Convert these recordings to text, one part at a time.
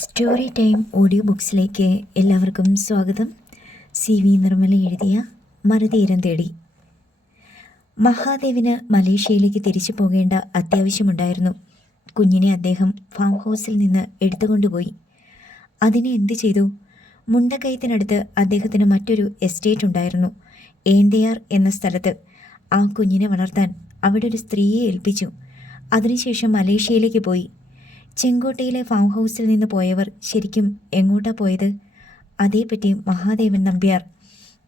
Story time audio ബുക്സിലേക്ക് എല്ലാവർക്കും സ്വാഗതം. C V Nirmala എഴുതിയ മറുതീരം തേടി. മഹാദേവിന് മലേഷ്യയിലേക്ക് തിരിച്ചു പോകേണ്ട അത്യാവശ്യമുണ്ടായിരുന്നു. കുഞ്ഞിനെ അദ്ദേഹം ഫാം ഹൗസിൽ നിന്ന് എടുത്തുകൊണ്ടുപോയി. അതിനെ എന്തു ചെയ്തു? മുണ്ടക്കയത്തിനടുത്ത് അദ്ദേഹത്തിന് മറ്റൊരു എസ്റ്റേറ്റ് ഉണ്ടായിരുന്നു ഏന്തയാർ എന്ന സ്ഥലത്ത്. ആ കുഞ്ഞിനെ വളർത്താൻ അവിടെ ഒരു സ്ത്രീയെ ഏൽപ്പിച്ചു. അതിനുശേഷം മലേഷ്യയിലേക്ക് പോയി. ചെങ്കോട്ടയിലെ ഫാം ഹൗസിൽ നിന്ന് പോയവർ ശരിക്കും എങ്ങോട്ടാ പോയത്? അതേപ്പറ്റി മഹാദേവൻ നമ്പ്യാർ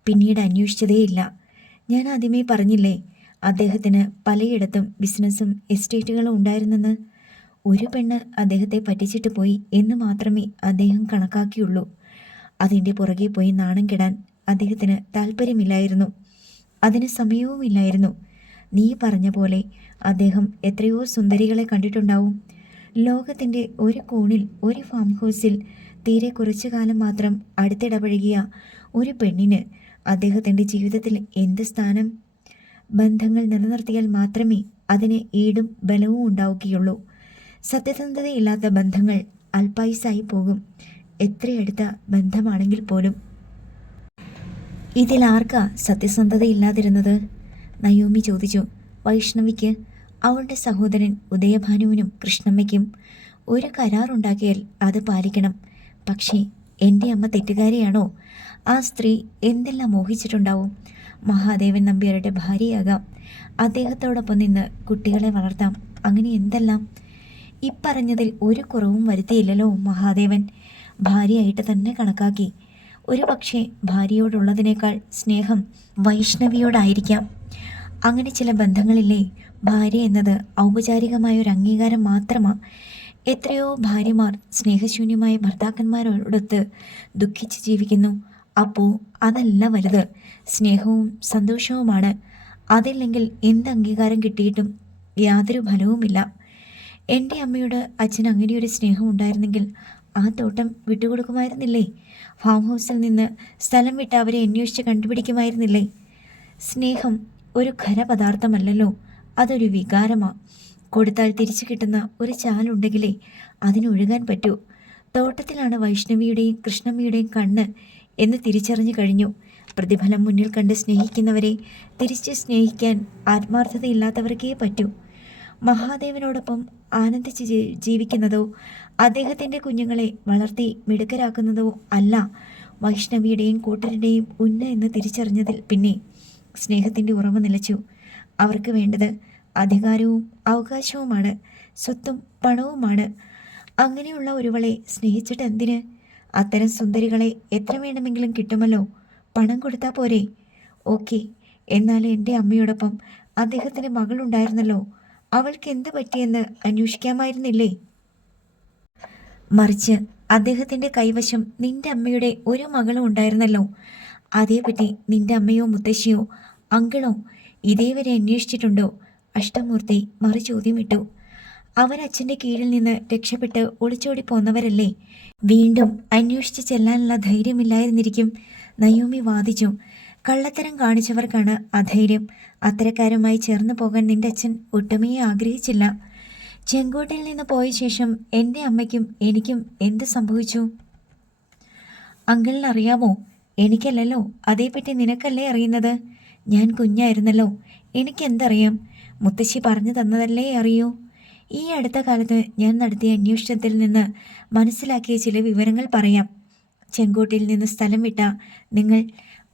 പിന്നീട് അന്വേഷിച്ചതേയില്ല. ഞാൻ ആദ്യമേ പറഞ്ഞില്ലേ അദ്ദേഹത്തിന് പലയിടത്തും ബിസിനസ്സും എസ്റ്റേറ്റുകളും ഉണ്ടായിരുന്നെന്ന്? ഒരു പെണ്ണ് അദ്ദേഹത്തെ പറ്റിച്ചിട്ട് പോയി എന്ന് മാത്രമേ അദ്ദേഹം കണക്കാക്കിയുള്ളൂ. അതിന്റെ പുറകെ പോയി നാണം കെടാൻ അദ്ദേഹത്തിന് താല്പര്യമില്ലായിരുന്നു അതിന് സമയവുമില്ലായിരുന്നു. നീ പറഞ്ഞ പോലെ അദ്ദേഹം എത്രയോ സുന്ദരികളെ കണ്ടിട്ടുണ്ടാവും. ലോകത്തിന്റെ ഒരു കോണിൽ ഒരു ഫാം ഹൗസിൽ തീരെ കുറച്ചു കാലം മാത്രം അടുത്തിടപഴകിയ ഒരു പെണ്ണിന് അദ്ദേഹത്തിന്റെ ജീവിതത്തിൽ എന്ത് സ്ഥാനം? ബന്ധങ്ങൾ നിലനിർത്തിയാൽ മാത്രമേ അതിന് ഈടും ബലവും ഉണ്ടാവുകയുള്ളൂ. സത്യസന്ധതയില്ലാത്ത ബന്ധങ്ങൾ അൽപായുസായി പോകും. എത്രയടുത്ത ബന്ധമാണെങ്കിൽ പോലും. ഇതിൽ ആർക്കാ സത്യസന്ധതയില്ലാതിരുന്നത്? നയോമി ചോദിച്ചു. വൈഷ്ണവിക്ക് അവളുടെ സഹോദരൻ ഉദയഭാനുവിനും കൃഷ്ണമ്മയ്ക്കും ഒരു കരാറുണ്ടാക്കിയാൽ അത് പാലിക്കണം. പക്ഷേ എന്റെ അമ്മ തെറ്റുകാരിയാണോ? ആ സ്ത്രീ എന്തെല്ലാം മോഹിച്ചിട്ടുണ്ടാവും? മഹാദേവൻ നമ്പ്യാരുടെ ഭാര്യയാകാം. അദ്ദേഹത്തോടൊപ്പം നിന്ന് കുട്ടികളെ വളർത്താം. അങ്ങനെ എന്തെല്ലാം? ഇപ്പറഞ്ഞതിൽ ഒരു കുറവും വരുത്തിയില്ലല്ലോ മഹാദേവൻ. ഭാര്യയായിട്ട് തന്നെ കണക്കാക്കി. ഒരു പക്ഷേ ഭാര്യയോടുള്ളതിനേക്കാൾ സ്നേഹം വൈഷ്ണവിയോടായിരിക്കാം. അങ്ങനെ ചില ബന്ധങ്ങളില്ലേ ഭാര്യ എന്നത് ഔപചാരികമായ ഒരു അംഗീകാരം മാത്രമാണ് എത്രയോ ഭാര്യമാർ സ്നേഹശൂന്യമായ ഭർത്താക്കന്മാരോടൊത്ത് ദുഃഖിച്ച് ജീവിക്കുന്നു. അപ്പോൾ അതല്ല വലുത്. സ്നേഹവും സന്തോഷവുമാണ്. അതില്ലെങ്കിൽ എന്ത് അംഗീകാരം കിട്ടിയിട്ടും യാതൊരു ഫലവുമില്ല. എന്റെ അമ്മയോട് അച്ഛൻ അങ്ങനെയൊരു സ്നേഹം ഉണ്ടായിരുന്നെങ്കിൽ ആ തോട്ടം വിട്ടുകൊടുക്കുമായിരുന്നില്ലേ? ഫാം ഹൗസിൽ നിന്ന് സ്ഥലം വിട്ട് അവരെ അന്വേഷിച്ച് കണ്ടുപിടിക്കുമായിരുന്നില്ലേ? സ്നേഹം ഒരു ഖരപദാർത്ഥമല്ലല്ലോ. അതൊരു വികാരമാണ് കൊടുത്താൽ തിരിച്ചു കിട്ടുന്ന ഒരു ചാലുണ്ടെങ്കിലേ അതിനൊഴുകാൻ പറ്റൂ. തോട്ടത്തിലാണ് വൈഷ്ണവിയുടെയും കൃഷ്ണമ്മയുടെയും കണ്ണ് എന്ന് തിരിച്ചറിഞ്ഞു കഴിഞ്ഞു. പ്രതിഫലം മുന്നിൽ കണ്ട് സ്നേഹിക്കുന്നവരെ തിരിച്ച് സ്നേഹിക്കാൻ ആത്മാർത്ഥതയില്ലാത്തവർക്കേ പറ്റൂ. മഹാദേവനോടൊപ്പം ആനന്ദിച്ച് ജീവിക്കുന്നതോ അദ്ദേഹത്തിന്റെ കുഞ്ഞുങ്ങളെ വളർത്തി മിടുക്കരാക്കുന്നതോ അല്ല വൈഷ്ണവിയുടെയും കൂട്ടരുടെയും ഉന്ന എന്ന് തിരിച്ചറിഞ്ഞതിൽ പിന്നെ സ്നേഹത്തിന്റെ ഉറവ നിലച്ചു. അവർക്ക് വേണ്ടത് അധികാരവും അവകാശവുമാണ് സ്വത്തും പണവുമാണ്. അങ്ങനെയുള്ള ഒരുവളെ സ്നേഹിച്ചിട്ട് എന്തിന്? അത്തരം സുന്ദരികളെ എത്ര വേണമെങ്കിലും കിട്ടുമല്ലോ? പണം കൊടുത്താൽ പോരെ. ഓക്കെ എന്നാൽ എന്റെ അമ്മയോടൊപ്പം അദ്ദേഹത്തിന് മകളുണ്ടായിരുന്നല്ലോ. അവൾക്ക് എന്ത് പറ്റിയെന്ന് അന്വേഷിക്കാമായിരുന്നില്ലേ? മറിച്ച് അദ്ദേഹത്തിന്റെ കൈവശം നിന്റെ അമ്മയുടെ ഒരു മകളും ഉണ്ടായിരുന്നല്ലോ. അതേപറ്റി നിന്റെ അമ്മയോ മുത്തശ്ശിയോ അങ്കിളോ ഇതേവരെ അന്വേഷിച്ചിട്ടുണ്ടോ? അഷ്ടമൂർത്തി മറു ചോദ്യമിട്ടു അവരച്ഛന്റെ കീഴിൽ നിന്ന് രക്ഷപ്പെട്ട് ഒളിച്ചോടി പോന്നവരല്ലേ? വീണ്ടും അന്വേഷിച്ച് ചെല്ലാനുള്ള ധൈര്യമില്ലായിരുന്നിരിക്കും. നയോമി വാദിച്ചു. കള്ളത്തരം കാണിച്ചവർക്കാണ് അധൈര്യം. അത്തരക്കാരുമായി ചേർന്ന് പോകാൻ നിന്റെ അച്ഛൻ ഒട്ടുമേ ആഗ്രഹിച്ചില്ല. ചെങ്കോട്ടയിൽ നിന്ന് പോയ ശേഷം എന്റെ അമ്മയ്ക്കും എനിക്കും എന്ത് സംഭവിച്ചു? അങ്കിളിനറിയാമോ? എനിക്കല്ലല്ലോ. അതേപ്പറ്റി നിനക്കല്ലേ അറിയുന്നത്? ഞാൻ കുഞ്ഞായിരുന്നല്ലോ. എനിക്കെന്തറിയാം? മുത്തശ്ശി പറഞ്ഞു തന്നതല്ലേ അറിയൂ? ഈ അടുത്ത കാലത്ത് ഞാൻ നടത്തിയ അന്വേഷണത്തിൽ നിന്ന് മനസ്സിലാക്കിയ ചില വിവരങ്ങൾ പറയാം. ചെങ്കോട്ടയിൽ നിന്ന് സ്ഥലം വിട്ട നിങ്ങൾ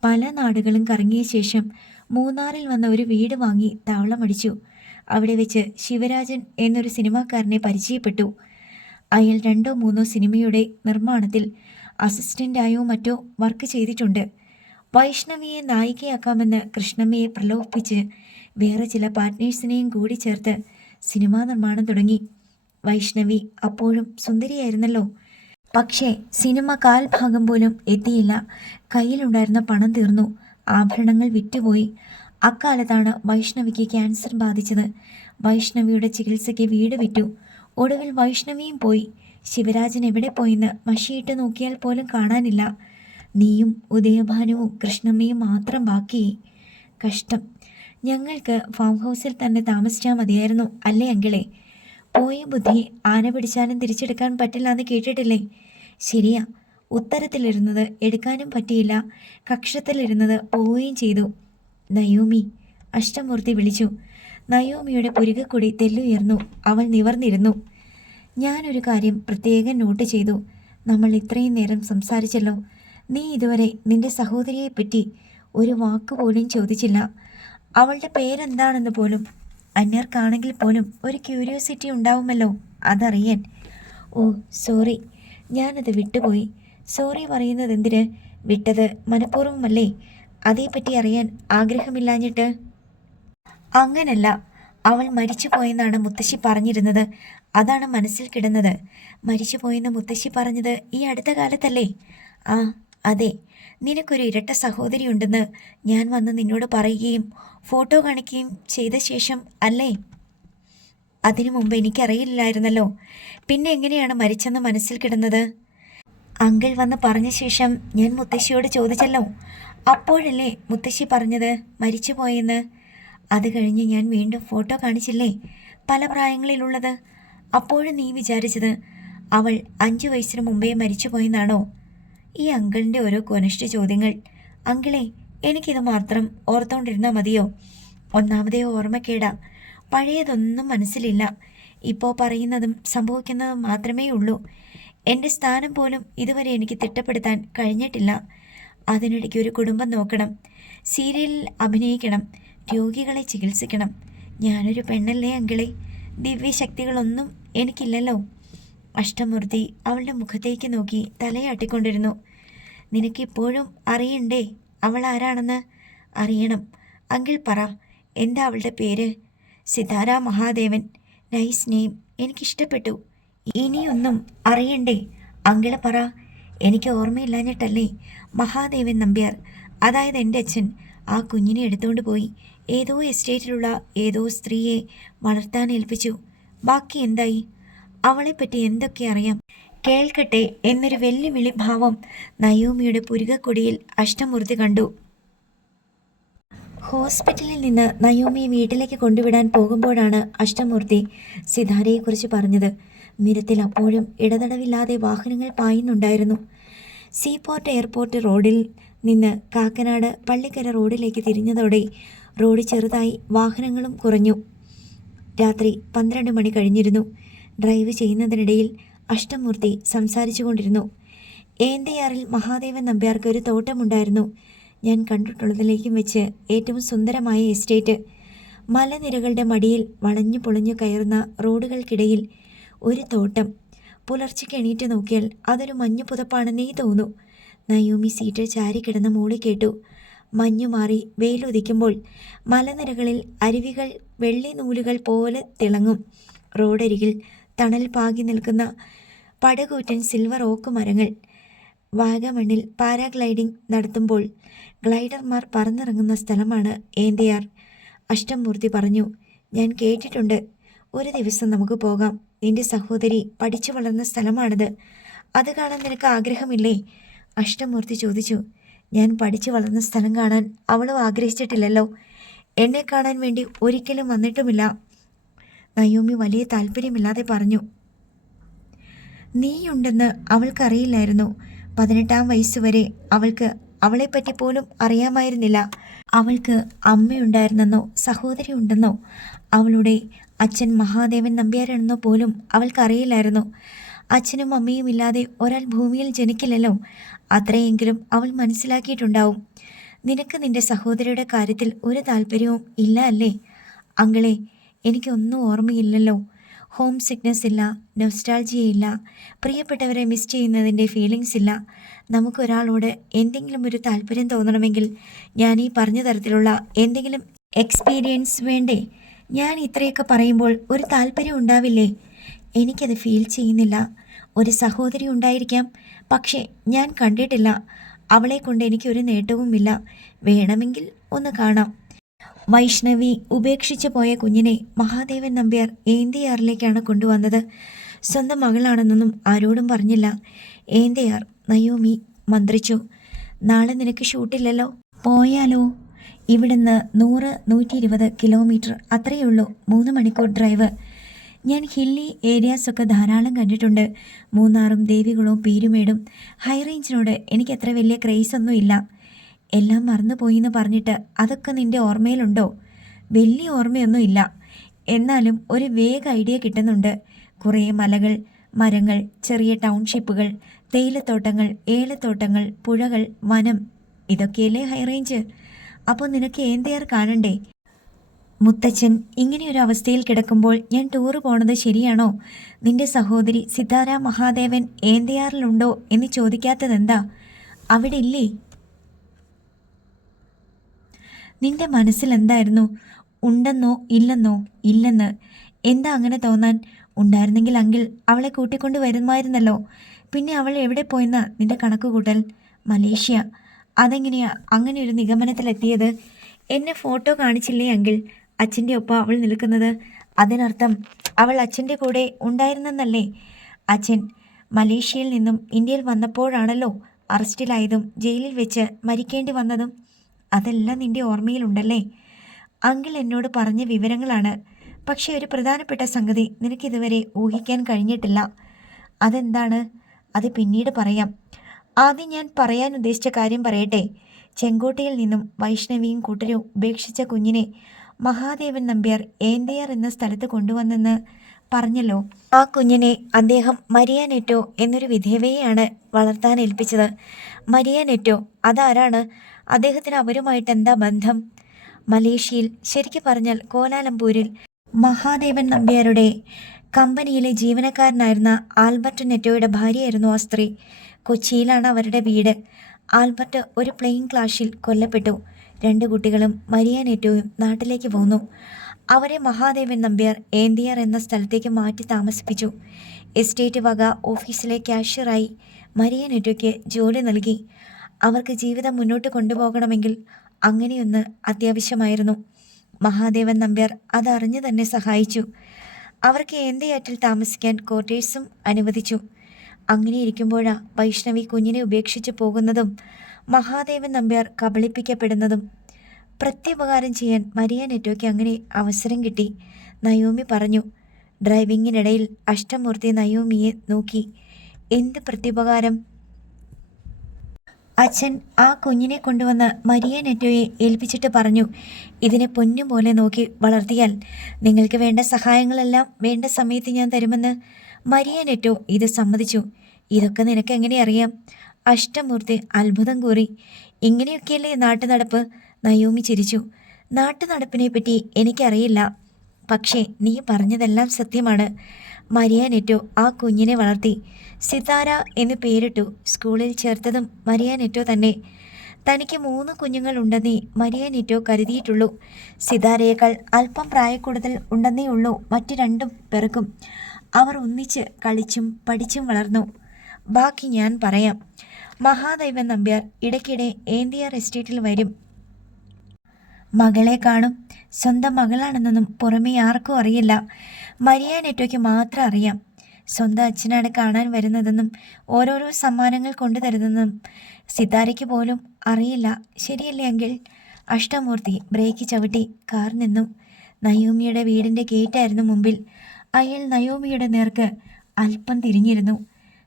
പല നാടുകളും കറങ്ങിയ ശേഷം മൂന്നാറിൽ വന്ന ഒരു വീട് വാങ്ങി താവളമടിച്ചു. അവിടെ വെച്ച് ശിവരാജൻ എന്നൊരു സിനിമാക്കാരനെ പരിചയപ്പെട്ടു. അയാൾ രണ്ടോ മൂന്നോ സിനിമയുടെ നിർമ്മാണത്തിൽ അസിസ്റ്റന്റായോ മറ്റോ വർക്ക് ചെയ്തിട്ടുണ്ട്. വൈഷ്ണവിയെ നായികയാക്കാമെന്ന് കൃഷ്ണമ്മയെ പ്രലോഭിപ്പിച്ച് വേറെ ചില പാർട്ട്നേഴ്സിനെയും കൂടി ചേർത്ത് സിനിമാ നിർമ്മാണം തുടങ്ങി. വൈഷ്ണവി അപ്പോഴും സുന്ദരിയായിരുന്നല്ലോ. പക്ഷേ സിനിമ കാൽഭാഗം പോലും എത്തിയില്ല. കയ്യിലുണ്ടായിരുന്ന പണം തീർന്നു. ആഭരണങ്ങൾ വിറ്റുപോയി. അക്കാലത്താണ് വൈഷ്ണവിക്ക് ക്യാൻസർ ബാധിച്ചത്. വൈഷ്ണവിയുടെ ചികിത്സയ്ക്ക് വീട് വിറ്റു. ഒടുവിൽ വൈഷ്ണവിയും പോയി. ശിവരാജൻ എവിടെ പോയെന്ന് മഷിയിട്ട് നോക്കിയാൽ പോലും കാണാനില്ല. നീയും ഉദയഭാനുവും കൃഷ്ണമ്മയും മാത്രം ബാക്കി. കഷ്ടം. ഞങ്ങൾക്ക് ഫാം ഹൗസിൽ തന്നെ താമസിച്ചാൽ മതിയായിരുന്നു അല്ലേ അങ്കിളെ? പോയ ബുദ്ധി ആന പിടിച്ചാലും തിരിച്ചെടുക്കാൻ പറ്റില്ല എന്ന് കേട്ടിട്ടില്ലേ? ശരിയാ. ഉത്തരത്തിലിരുന്നത് എടുക്കാനും പറ്റിയില്ല. കക്ഷത്തിലിരുന്നത് പോവുകയും ചെയ്തു. നയോമി അഷ്ടമൂർത്തി വിളിച്ചു. നയോമിയുടെ പുരുകക്കൊടി തെല്ലുയർന്നു. അവൾ നിവർന്നിരുന്നു. ഞാനൊരു കാര്യം പ്രത്യേകം നോട്ട് ചെയ്തു. നമ്മൾ ഇത്രയും നേരം സംസാരിച്ചല്ലോ. നീ ഇതുവരെ നിന്റെ സഹോദരിയെപ്പറ്റി ഒരു വാക്ക് പോലും ചോദിച്ചില്ല. അവളുടെ പേരെന്താണെന്ന് പോലും അന്യർക്കാണെങ്കിൽ പോലും ഒരു ക്യൂരിയോസിറ്റി ഉണ്ടാവുമല്ലോ അതറിയാൻ. ഓ സോറി ഞാനത് വിട്ടുപോയി. സോറി പറയുന്നത് എന്തിന്? വിട്ടത് മനഃപൂർവമല്ലേ? അതേപ്പറ്റി അറിയാൻ ആഗ്രഹമില്ലാഞ്ഞിട്ട്. അങ്ങനല്ല അവൾ മരിച്ചുപോയെന്നാണ് മുത്തശ്ശി പറഞ്ഞിരുന്നത്. അതാണ് മനസ്സിൽ കിടന്നത്. മരിച്ചുപോയെന്ന് മുത്തശ്ശി പറഞ്ഞത് ഈ അടുത്ത കാലത്തല്ലേ? ആ അതെ നിനക്കൊരു ഇരട്ട സഹോദരിയുണ്ടെന്ന് ഞാൻ വന്ന് നിന്നോട് പറയുകയും ഫോട്ടോ കാണിക്കുകയും ചെയ്ത ശേഷം അല്ലേ? അതിനു മുമ്പ് എനിക്കറിയില്ലായിരുന്നല്ലോ. പിന്നെ എങ്ങനെയാണ് മരിച്ചെന്ന് മനസ്സിൽ കിടന്നത്? അങ്കിൾ വന്ന് പറഞ്ഞ ശേഷം ഞാൻ മുത്തശ്ശിയോട് ചോദിച്ചല്ലോ അപ്പോഴല്ലേ മുത്തശ്ശി പറഞ്ഞത് മരിച്ചു പോയെന്ന്? അത് കഴിഞ്ഞ് ഞാൻ വീണ്ടും ഫോട്ടോ കാണിച്ചില്ലേ? പല പ്രായങ്ങളിലുള്ളത്. അപ്പോഴും നീ വിചാരിച്ചത് അവൾ അഞ്ചു വയസ്സിന് മുമ്പേ മരിച്ചുപോയെന്നാണോ ഈ അങ്കിളിന്റെ ഓരോ കൊനിഷ്ഠ ചോദ്യങ്ങൾ. അങ്കിളെ എനിക്കിത് മാത്രം ഓർത്തോണ്ടിരുന്നാൽ മതിയോ? ഒന്നാമതേ ഓർമ്മക്കേടാ പഴയതൊന്നും മനസ്സിലില്ല. ഇപ്പോൾ പറയുന്നതും സംഭവിക്കുന്നതും മാത്രമേ ഉള്ളൂ. എന്റെ സ്ഥാനം പോലും ഇതുവരെ എനിക്ക് തിട്ടപ്പെടുത്താൻ കഴിഞ്ഞിട്ടില്ല. അതിനിടയ്ക്ക് ഒരു കുടുംബം നോക്കണം. സീരിയലിൽ അഭിനയിക്കണം. രോഗികളെ ചികിത്സിക്കണം. ഞാനൊരു പെണ്ണല്ലേ അങ്കിളെ? ദിവ്യശക്തികളൊന്നും എനിക്കില്ലല്ലോ. അഷ്ടമൂർത്തി അവളുടെ മുഖത്തേക്ക് നോക്കി തലയാട്ടിക്കൊണ്ടിരുന്നു. നിനക്കിപ്പോഴും അറിയണ്ടേ? അവൾ ആരാണെന്ന്? അറിയണം. അങ്കിൾ പറ എന്താ അവളുടെ പേര്? സിതാര മഹാദേവൻ. Nice name. എനിക്കിഷ്ടപ്പെട്ടു. ഇനിയൊന്നും അറിയണ്ടേ? അങ്കിൾ പറ എനിക്ക് ഓർമ്മയില്ലാഞ്ഞിട്ടല്ലേ? മഹാദേവൻ നമ്പ്യാർ. അതായത് എന്റെ അച്ഛൻ. ആ കുഞ്ഞിനെ എടുത്തുകൊണ്ട് പോയി. ഏതോ എസ്റ്റേറ്റിലുള്ള ഏതോ സ്ത്രീയെ വളർത്താൻ ഏൽപ്പിച്ചു. ബാക്കി എന്തായി? അവളെപ്പറ്റി എന്തൊക്കെ അറിയാം? കേൾക്കട്ടെ എന്നൊരു വെല്ലുവിളി ഭാവം നയോമിയുടെ പുരുകക്കൊടിയിൽ അഷ്ടമൂർത്തി കണ്ടു. ഹോസ്പിറ്റലിൽ നിന്ന് നയോമിയെ വീട്ടിലേക്ക് കൊണ്ടുവിടാൻ പോകുമ്പോഴാണ് അഷ്ടമൂർത്തി സിതാരയെക്കുറിച്ച് പറഞ്ഞത്. നിരത്തിൽ അപ്പോഴും ഇടതടവില്ലാതെ വാഹനങ്ങൾ പായുന്നുണ്ടായിരുന്നു. സീപോർട്ട് എയർപോർട്ട് റോഡിൽ നിന്ന് കാക്കനാട് പള്ളിക്കര റോഡിലേക്ക് തിരിഞ്ഞതോടെ റോഡ് ചെറുതായി വാഹനങ്ങളും കുറഞ്ഞു. രാത്രി പന്ത്രണ്ട് മണി കഴിഞ്ഞിരുന്നു. ഡ്രൈവ് ചെയ്യുന്നതിനിടയിൽ അഷ്ടമൂർത്തി സംസാരിച്ചു കൊണ്ടിരുന്നു ഏന്തയാറിൽ മഹാദേവൻ നമ്പ്യാർക്ക് ഒരു തോട്ടമുണ്ടായിരുന്നു. ഞാൻ കണ്ടിട്ടുള്ളതിലേക്കും വെച്ച് ഏറ്റവും സുന്ദരമായ എസ്റ്റേറ്റ്. മലനിരകളുടെ മടിയിൽ വളഞ്ഞു പൊളിഞ്ഞു കയറുന്ന റോഡുകൾക്കിടയിൽ ഒരു തോട്ടം. പുലർച്ചയ്ക്ക് എണീറ്റ് നോക്കിയാൽ അതൊരു മഞ്ഞു പുതപ്പാണെന്നേ തോന്നു. നയോമി സീറ്റിൽ ചാരിക്കിടന്ന് മൂളി കേട്ടു. മഞ്ഞു മാറി വെയിലുദിക്കുമ്പോൾ മലനിരകളിൽ അരുവികൾ വെള്ളി നൂലുകൾ പോലെ തിളങ്ങും. റോഡരികിൽ തണൽ പാകി നിൽക്കുന്ന പടകൂറ്റൻ സിൽവർ ഓക്ക് മരങ്ങൾ വാഗമണ്ണിൽ പാരാഗ്ലൈഡിംഗ് നടത്തുമ്പോൾ ഗ്ലൈഡർമാർ പറന്നിറങ്ങുന്ന സ്ഥലമാണ് ഏന്തയാർ. അഷ്ടമൂർത്തി പറഞ്ഞു ഞാൻ കേട്ടിട്ടുണ്ട്. ഒരു ദിവസം നമുക്ക് പോകാം. നിന്റെ സഹോദരി പഠിച്ചു വളർന്ന സ്ഥലമാണിത്. അത് കാണാൻ നിനക്ക് ആഗ്രഹമില്ലേ? അഷ്ടമൂർത്തി ചോദിച്ചു ഞാൻ പഠിച്ചു വളർന്ന സ്ഥലം കാണാൻ അവളും ആഗ്രഹിച്ചിട്ടില്ലല്ലോ. എന്നെ കാണാൻ വേണ്ടി ഒരിക്കലും വന്നിട്ടുമില്ല. നയോമി വലിയ താല്പര്യമില്ലാതെ പറഞ്ഞു. നീയുണ്ടെന്ന് അവൾക്കറിയില്ലായിരുന്നു. പതിനെട്ടാം വയസ്സുവരെ അവൾക്ക് അവളെപ്പറ്റി പോലും അറിയാമായിരുന്നില്ല. അവൾക്ക് അമ്മയുണ്ടായിരുന്നെന്നോ സഹോദരി ഉണ്ടെന്നോ അവളുടെ അച്ഛൻ മഹാദേവൻ നമ്പ്യാരാണെന്നോ പോലും അവൾക്കറിയില്ലായിരുന്നു. അച്ഛനും അമ്മയും ഇല്ലാതെ ഒരാൾ ഭൂമിയിൽ ജനിക്കില്ലല്ലോ. അത്രയെങ്കിലും അവൾ മനസ്സിലാക്കിയിട്ടുണ്ടാവും. നിനക്ക് നിന്റെ സഹോദരിയുടെ കാര്യത്തിൽ ഒരു താല്പര്യവും ഇല്ല അല്ലേ? അങ്കിളെ എനിക്കൊന്നും ഓർമ്മയില്ലല്ലോ. ഹോം സിക്നെസ് ഇല്ല നൊസ്റ്റാൾജിയ ഇല്ല പ്രിയപ്പെട്ടവരെ മിസ് ചെയ്യുന്നതിന്റെ ഫീലിങ്സ് ഇല്ല. നമുക്കൊരാളോട് എന്തെങ്കിലും ഒരു താല്പര്യം തോന്നണമെങ്കിൽ ഞാൻ ഈ പറഞ്ഞ തരത്തിലുള്ള എന്തെങ്കിലും എക്സ്പീരിയൻസ് വേണ്ടേ? ഞാൻ ഇത്രയൊക്കെ പറയുമ്പോൾ ഒരു താല്പര്യം ഉണ്ടാവില്ലേ? എനിക്കത് ഫീൽ ചെയ്യുന്നില്ല. ഒരു സഹോദരി ഉണ്ടായിരിക്കാം പക്ഷേ ഞാൻ കണ്ടിട്ടില്ല. അവളെ കൊണ്ട് എനിക്കൊരു നേട്ടവുമില്ല. വേണമെങ്കിൽ ഒന്ന് കാണാം. വൈഷ്ണവി ഉപേക്ഷിച്ചു പോയ കുഞ്ഞിനെ മഹാദേവൻ നമ്പ്യാർ ഏന്തിയാറിലേക്കാണ് കൊണ്ടുവന്നത്? സ്വന്തം മകളാണെന്നൊന്നും ആരോടും പറഞ്ഞില്ല. ഏന്തയാർ നയോമി മന്ത്രിച്ചു. നാളെ നിനക്ക് ഷൂട്ടില്ലല്ലോ? പോയാലോ? ഇവിടുന്ന് നൂറ് നൂറ്റി ഇരുപത് കിലോമീറ്റർ അത്രയേ ഉള്ളൂ. മൂന്ന് മണിക്കൂർ ഡ്രൈവ്. ഞാൻ ഹില്ലി ഏരിയാസൊക്കെ ധാരാളം കണ്ടിട്ടുണ്ട്. മൂന്നാറും ദേവികുളവും പീരുമേടും. ഹൈ റേഞ്ചിനോട് എനിക്ക് വലിയ ക്രേസൊന്നും ഇല്ല എല്ലാം മറന്നുപോയി എന്ന് പറഞ്ഞിട്ട് അതൊക്കെ നിന്റെ ഓർമ്മയിലുണ്ടോ? വലിയ ഓർമ്മയൊന്നും ഇല്ല എന്നാലും ഒരു വേഗ ഐഡിയ കിട്ടുന്നുണ്ട്. കുറേ മലകൾ മരങ്ങൾ ചെറിയ ടൗൺഷിപ്പുകൾ തേയിലത്തോട്ടങ്ങൾ ഏലത്തോട്ടങ്ങൾ പുഴകൾ വനം ഇതൊക്കെയല്ലേ ഹൈറേഞ്ച് അപ്പോൾ നിനക്ക് ഏന്തയാർ കാണണ്ടേ? മുത്തച്ഛൻ ഇങ്ങനെയൊരു അവസ്ഥയിൽ കിടക്കുമ്പോൾ ഞാൻ ടൂറ് പോണത് ശരിയാണോ? നിന്റെ സഹോദരി സിതാര മഹാദേവൻ ഏന്തയാറിലുണ്ടോ എന്ന് ചോദിക്കാത്തതെന്താ? അവിടെ ഇല്ലേ? നിന്റെ മനസ്സിൽ എന്തായിരുന്നു ഉണ്ടെന്നോ ഇല്ലെന്നോ? ഇല്ലെന്ന്. എന്താ അങ്ങനെ തോന്നാൻ? ഉണ്ടായിരുന്നെങ്കിൽ അങ്കിൾ അവളെ കൂട്ടിക്കൊണ്ട് വരുമായിരുന്നല്ലോ. പിന്നെ അവൾ എവിടെ പോയെന്ന നിന്റെ കണക്ക് കൂട്ടൽ മലേഷ്യ. അതെങ്ങനെയാ അങ്ങനെ ഒരു നിഗമനത്തിലെത്തിയത്? എന്നെ ഫോട്ടോ കാണിച്ചില്ലേ അങ്കിൾ? അച്ഛന്റെ ഒപ്പം അവൾ നിൽക്കുന്നത്. അതിനർത്ഥം അവൾ അച്ഛന്റെ കൂടെ ഉണ്ടായിരുന്നെന്നല്ലേ? അച്ഛൻ മലേഷ്യയിൽ നിന്നും ഇന്ത്യയിൽ വന്നപ്പോഴാണല്ലോ അറസ്റ്റിലായതും ജയിലിൽ വെച്ച് മരിക്കേണ്ടി വന്നതും. അതെല്ലാം നിന്റെ ഓർമ്മയിലുണ്ടല്ലേ? അങ്കിൾ എന്നോട് പറഞ്ഞ വിവരങ്ങളാണ്. പക്ഷേ ഒരു പ്രധാനപ്പെട്ട സംഗതി നിനക്കിതുവരെ ഊഹിക്കാൻ കഴിഞ്ഞിട്ടില്ല. അതെന്താണ്? അത് പിന്നീട് പറയാം. ആദ്യം ഞാൻ പറയാൻ ഉദ്ദേശിച്ച കാര്യം പറയട്ടെ. ചെങ്കോട്ടയിൽ നിന്നും വൈഷ്ണവിയും കൂട്ടരും ഉപേക്ഷിച്ച കുഞ്ഞിനെ മഹാദേവൻ നമ്പ്യാർ ഏന്തയാർ എന്ന സ്ഥലത്ത് കൊണ്ടുവന്നെന്ന് പറഞ്ഞല്ലോ. ആ കുഞ്ഞിനെ അദ്ദേഹം മരിയ നെറ്റോ എന്നൊരു വിധേവയെയാണ് വളർത്താൻ ഏൽപ്പിച്ചത്. മരിയ നെറ്റോ അതാരാണ്? അദ്ദേഹത്തിന് അവരുമായിട്ട് എന്താ ബന്ധം? മലേഷ്യയിൽ ശരിക്കു പറഞ്ഞാൽ കോലാലംപൂരിൽ മഹാദേവൻ നമ്പ്യാരുടെ കമ്പനിയിലെ ജീവനക്കാരനായിരുന്ന ആൽബർട്ട് നെറ്റോയുടെ ഭാര്യയായിരുന്നു ആ സ്ത്രീ. കൊച്ചിയിലാണ് അവരുടെ വീട്. ആൽബർട്ട് ഒരു പ്ലെയിൻ ക്ലാഷിൽ കൊല്ലപ്പെട്ടു. രണ്ട് കുട്ടികളും മരിയ നെറ്റോയും നാട്ടിലേക്ക് പോന്നു. അവരെ മഹാദേവൻ നമ്പ്യാർ ഏന്തിയാർ എന്ന സ്ഥലത്തേക്ക് മാറ്റി താമസിപ്പിച്ചു. എസ്റ്റേറ്റ് വക ഓഫീസിലെ ക്യാഷ്യറായി മരിയ നെറ്റോയ്ക്ക് ജോലി നൽകി. അവർക്ക് ജീവിതം മുന്നോട്ട് കൊണ്ടുപോകണമെങ്കിൽ അങ്ങനെയൊന്ന് അത്യാവശ്യമായിരുന്നു. മഹാദേവൻ നമ്പ്യാർ അതറിഞ്ഞു തന്നെ സഹായിച്ചു. അവർക്ക് ഏന്തയാറ്റിൽ താമസിക്കാൻ ക്വാർട്ടേഴ്സും അനുവദിച്ചു. അങ്ങനെ ഇരിക്കുമ്പോഴാ വൈഷ്ണവി കുഞ്ഞിനെ ഉപേക്ഷിച്ച് പോകുന്നതും മഹാദേവൻ നമ്പ്യാർ കബളിപ്പിക്കപ്പെടുന്നതും. പ്രത്യുപകാരം ചെയ്യാൻ മരിയ നെറ്റോയ്ക്ക് അങ്ങനെ അവസരം കിട്ടി. നയോമി പറഞ്ഞു ഡ്രൈവിങ്ങിനിടയിൽ അഷ്ടമൂർത്തി നയോമിയെ നോക്കി. എന്ത് പ്രത്യുപകാരം? അച്ഛൻ ആ കുഞ്ഞിനെ കൊണ്ടുവന്ന മരിയ നെറ്റോയെ ഏൽപ്പിച്ചിട്ട് പറഞ്ഞു. ഇതിനെ പൊന്നുപോലെ നോക്കി വളർത്തിയാൽ നിങ്ങൾക്ക് വേണ്ട സഹായങ്ങളെല്ലാം വേണ്ട സമയത്ത് ഞാൻ തരുമെന്ന് മരിയ നെറ്റോ ഇത് സമ്മതിച്ചു. ഇതൊക്കെ നിനക്ക് എങ്ങനെ അറിയാം? അഷ്ടമൂർത്തി അത്ഭുതം കൂറി. ഇങ്ങനെയൊക്കെയല്ലേ നാട്ടു നടപ്പ് നയോമി ചിരിച്ചു. നാട്ടു നടപ്പിനെ പറ്റി എനിക്കറിയില്ല. പക്ഷേ നീ പറഞ്ഞതെല്ലാം സത്യമാണ്. മരിയ നെറ്റോ ആ കുഞ്ഞിനെ വളർത്തി. സിതാര എന്ന് പേരിട്ടു സ്കൂളിൽ ചേർത്തതും മരിയ നെറ്റോ തന്നെ. തനിക്ക് മൂന്ന് കുഞ്ഞുങ്ങളുണ്ടെന്നേ മരിയ നെറ്റോ കരുതിയിട്ടുള്ളൂ. സിതാരയേക്കാൾ അല്പം പ്രായക്കൂടുതൽ ഉണ്ടെന്നേ ഉള്ളൂ മറ്റു രണ്ടും പിറക്കും അവർ ഒന്നിച്ച് കളിച്ചും പഠിച്ചും വളർന്നു. ബാക്കി ഞാൻ പറയാം. മഹാദൈവൻ നമ്പ്യാർ ഇടയ്ക്കിടെ ഏന്തിയാർ എസ്റ്റേറ്റിൽ വരും. മകളെ കാണും. സ്വന്തം മകളാണെന്നൊന്നും പുറമേ ആർക്കും അറിയില്ല. മരിയ നെറ്റോയ്ക്ക് മാത്രം അറിയാം. സ്വന്തം അച്ഛനാണ് കാണാൻ വരുന്നതെന്നും ഓരോരോ സമ്മാനങ്ങൾ കൊണ്ടുതരുന്നതെന്നും സിതാരയ്ക്ക് പോലും അറിയില്ല. ശരിയല്ലേ എങ്കിൽ അഷ്ടമൂർത്തി ബ്രേക്ക് ചവിട്ടി കാർ നിന്നു. നയോമിയുടെ വീടിന്റെ ഗേറ്റായിരുന്നു മുമ്പിൽ. അയാൾ നയോമിയുടെ നേർക്ക് അല്പം തിരിഞ്ഞിരുന്നു.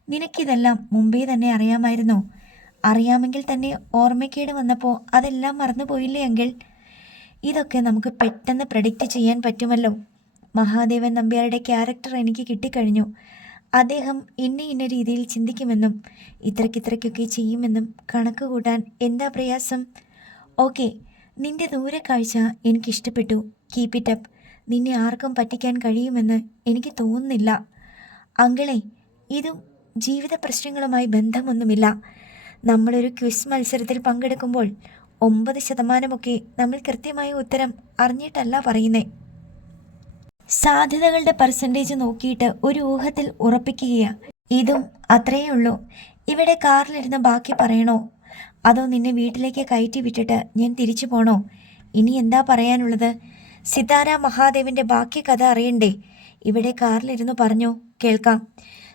നിനക്കിതെല്ലാം മുമ്പേ തന്നെ അറിയാമായിരുന്നോ. അറിയാമെങ്കിൽ തന്നെ ഓർമ്മക്കേട് വന്നപ്പോൾ അതെല്ലാം മറന്നുപോയില്ലേ എങ്കിൽ ഇതൊക്കെ നമുക്ക് പെട്ടെന്ന് പ്രഡിക്റ്റ് ചെയ്യാൻ പറ്റുമല്ലോ. മഹാദേവൻ നമ്പ്യാരുടെ ക്യാരക്ടർ എനിക്ക് കിട്ടിക്കഴിഞ്ഞു. അദ്ദേഹം ഇന്ന ഇന്ന രീതിയിൽ ചിന്തിക്കുമെന്നും ഇത്രയ്ക്കിത്രയ്ക്കൊക്കെ ചെയ്യുമെന്നും കണക്ക് കൂട്ടാൻ എന്താ പ്രയാസം? ഓക്കെ നിന്റെ ദൂരക്കാഴ്ച എനിക്കിഷ്ടപ്പെട്ടു. കീപ്പ് ഇറ്റ് അപ്പ് നിന്നെ ആർക്കും പറ്റിക്കാൻ കഴിയുമെന്ന് എനിക്ക് തോന്നുന്നില്ല. അങ്കിളെ ഇതും ജീവിത പ്രശ്നങ്ങളുമായി ബന്ധമൊന്നുമില്ല. നമ്മളൊരു ക്വിസ് മത്സരത്തിൽ പങ്കെടുക്കുമ്പോൾ ഒമ്പത് ശതമാനമൊക്കെ നമ്മൾ കൃത്യമായ ഉത്തരം അറിഞ്ഞിട്ടല്ല പറയുന്നേ. സാധ്യതകളുടെ പെർസെന്റേജ് നോക്കിയിട്ട് ഒരു ഊഹത്തിൽ ഉറപ്പിക്കുകയാണ് ഇതും അത്രയേ ഉള്ളൂ. ഇവിടെ കാറിലിരുന്ന് ബാക്കി പറയണോ? അതോ നിന്നെ വീട്ടിലേക്ക് കയറ്റി വിട്ടിട്ട് ഞാൻ തിരിച്ചു പോണോ? ഇനി എന്താ പറയാനുള്ളത്? സിതാര മഹാദേവിന്റെ ബാക്കി കഥ അറിയണ്ടേ? ഇവിടെ കാറിലിരുന്ന് പറഞ്ഞു കേൾക്കാം.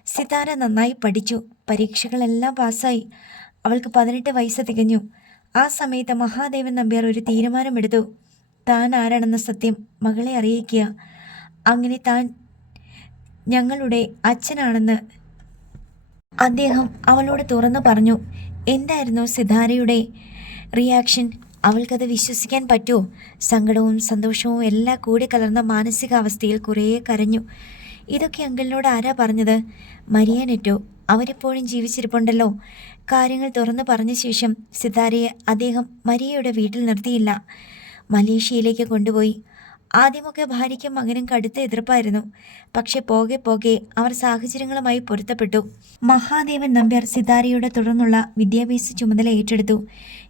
സിതാര നന്നായി പഠിച്ചു. പരീക്ഷകളെല്ലാം പാസ്സായി. അവൾക്ക് പതിനെട്ട് വയസ്സ് തികഞ്ഞു. ആ സമയത്ത് മഹാദേവൻ നമ്പ്യാർ ഒരു തീരുമാനമെടുത്തു. താൻ ആരാണെന്ന സത്യം മകളെ അറിയിക്കുക. അങ്ങനെ താൻ ഞങ്ങളുടെ അച്ഛനാണെന്ന് അദ്ദേഹം അവളോട് തുറന്നു പറഞ്ഞു. എന്തായിരുന്നു സിതാരയുടെ റിയാക്ഷൻ അവൾക്കത് വിശ്വസിക്കാൻ പറ്റുമോ സങ്കടവും സന്തോഷവും എല്ലാം കൂടി കലർന്ന മാനസികാവസ്ഥയിൽ കുറേ കരഞ്ഞു. ഇതൊക്കെ അങ്കിളിനോട് ആരാ പറഞ്ഞത്? മരിയാനെറ്റോ അവരിപ്പോഴും ജീവിച്ചിരിപ്പുണ്ടല്ലോ. കാര്യങ്ങൾ തുറന്നു പറഞ്ഞ ശേഷം സിതാരയെ അദ്ദേഹം മരിയയുടെ വീട്ടിൽ നിർത്തിയില്ല. മലേഷ്യയിലേക്ക് കൊണ്ടുപോയി. ആദ്യമൊക്കെ ഭാര്യയ്ക്കും മകനും കടുത്ത എതിർപ്പായിരുന്നു. പക്ഷെ പോകെ പോകെ അവർ സാഹചര്യങ്ങളുമായി പൊരുത്തപ്പെട്ടു. മഹാദേവൻ നമ്പ്യാർ സിതാരയുടെ തുടർന്നുള്ള വിദ്യാഭ്യാസ ചുമതല ഏറ്റെടുത്തു.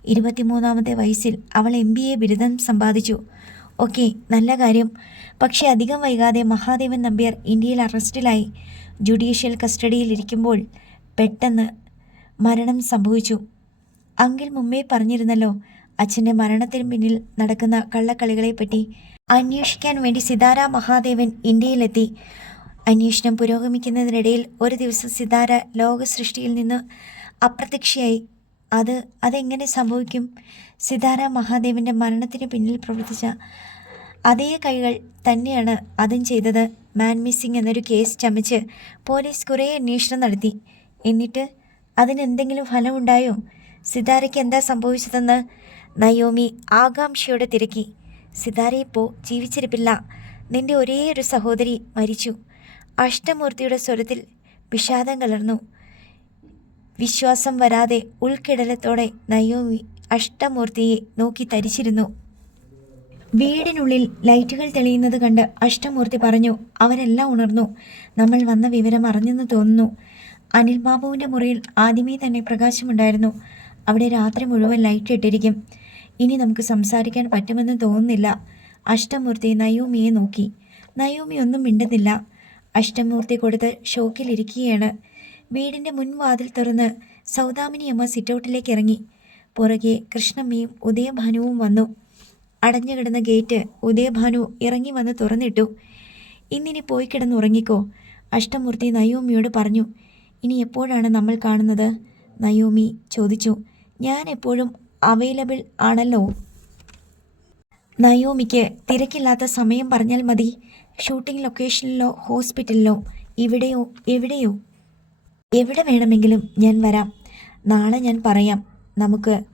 ഇരുപത്തിമൂന്നാമത്തെ വയസ്സിൽ അവൾ എം ബിരുദം സമ്പാദിച്ചു. ഓക്കെ നല്ല കാര്യം. പക്ഷേ അധികം വൈകാതെ മഹാദേവൻ നമ്പ്യാർ ഇന്ത്യയിൽ അറസ്റ്റിലായി. ജുഡീഷ്യൽ കസ്റ്റഡിയിലിരിക്കുമ്പോൾ പെട്ടെന്ന് മരണം സംഭവിച്ചു. അങ്കിൾ മുമ്പേ പറഞ്ഞിരുന്നല്ലോ അച്ഛന്റെ മരണത്തിന് പിന്നിൽ നടക്കുന്ന കള്ളക്കളികളെപ്പറ്റി അന്വേഷിക്കാൻ വേണ്ടി സിതാര മഹാദേവൻ ഇന്ത്യയിലെത്തി. അന്വേഷണം പുരോഗമിക്കുന്നതിനിടയിൽ ഒരു ദിവസം സിതാര ലോക സൃഷ്ടിയിൽ നിന്ന് അപ്രത്യക്ഷയായി. അത് അതെങ്ങനെ സംഭവിക്കും? സിതാര മഹാദേവന്റെ മരണത്തിന് പിന്നിൽ പ്രവർത്തിച്ച അതേ കൈകൾ തന്നെയാണ് അതും ചെയ്തത്. മാൻ മിസ്സിംഗ് എന്നൊരു കേസ് ചമച്ച് പോലീസ് കുറേ അന്വേഷണം നടത്തി. എന്നിട്ട് അതിനെന്തെങ്കിലും ഫലമുണ്ടായോ? സിതാരയ്ക്ക് എന്താ സംഭവിച്ചതെന്ന് നയോമി ആകാംക്ഷയോടെ തിരക്കി. സിതാര ഇപ്പോൾ ജീവിച്ചിരിപ്പില്ല. നിന്റെ ഒരേ ഒരു സഹോദരി മരിച്ചു. അഷ്ടമൂർത്തിയുടെ സ്വരത്തിൽ വിഷാദം കലർന്നു. വിശ്വാസം വരാതെ ഉൾക്കിടലത്തോടെ നയോമി അഷ്ടമൂർത്തിയെ നോക്കി തരിച്ചിരുന്നു. വീടിനുള്ളിൽ ലൈറ്റുകൾ തെളിയുന്നത് കണ്ട് അഷ്ടമൂർത്തി പറഞ്ഞു അവരെല്ലാം ഉണർന്നു. നമ്മൾ വന്ന വിവരം അറിഞ്ഞെന്ന് തോന്നുന്നു. അനിൽ ബാബുവിന്റെ മുറിയിൽ ആദ്യമേ തന്നെ പ്രകാശമുണ്ടായിരുന്നു. അവിടെ രാത്രി മുഴുവൻ ലൈറ്റ് ഇട്ടിരിക്കും. ഇനി നമുക്ക് സംസാരിക്കാൻ പറ്റുമെന്ന് തോന്നുന്നില്ല. അഷ്ടമൂർത്തി നയോമിയെ നോക്കി. നയോമി ഒന്നും മിണ്ടുന്നില്ല. അഷ്ടമൂർത്തി കൊടുത്ത് ഷോക്കിലിരിക്കുകയാണ് വീടിന്റെ മുൻവാതിൽ തുറന്ന് സൗദാമിനിയമ്മ സിറ്റൗട്ടിലേക്ക് ഇറങ്ങി. പുറകെ കൃഷ്ണമ്മയും ഉദയഭാനുവും വന്നു. അടഞ്ഞുകിടന്ന ഗേറ്റ് ഉദയഭാനു ഇറങ്ങി വന്ന് തുറന്നിട്ടു. ഇന്നിനി പോയി കിടന്നുറങ്ങിക്കോ അഷ്ടമൂർത്തി നയോമിയോട് പറഞ്ഞു. ഇനി എപ്പോഴാണ് നമ്മൾ കാണുന്നത്? നയോമി ചോദിച്ചു. ഞാൻ എപ്പോഴും അവൈലബിൾ ആണല്ലോ. നയോമിക്ക് തിരക്കില്ലാത്ത സമയം പറഞ്ഞാൽ മതി. ഷൂട്ടിംഗ് ലൊക്കേഷനിലോ ഹോസ്പിറ്റലിലോ ഇവിടെയോ എവിടെയോ? എവിടെ വേണമെങ്കിലും ഞാൻ വരാം. നാളെ ഞാൻ പറയാം. നമുക്ക്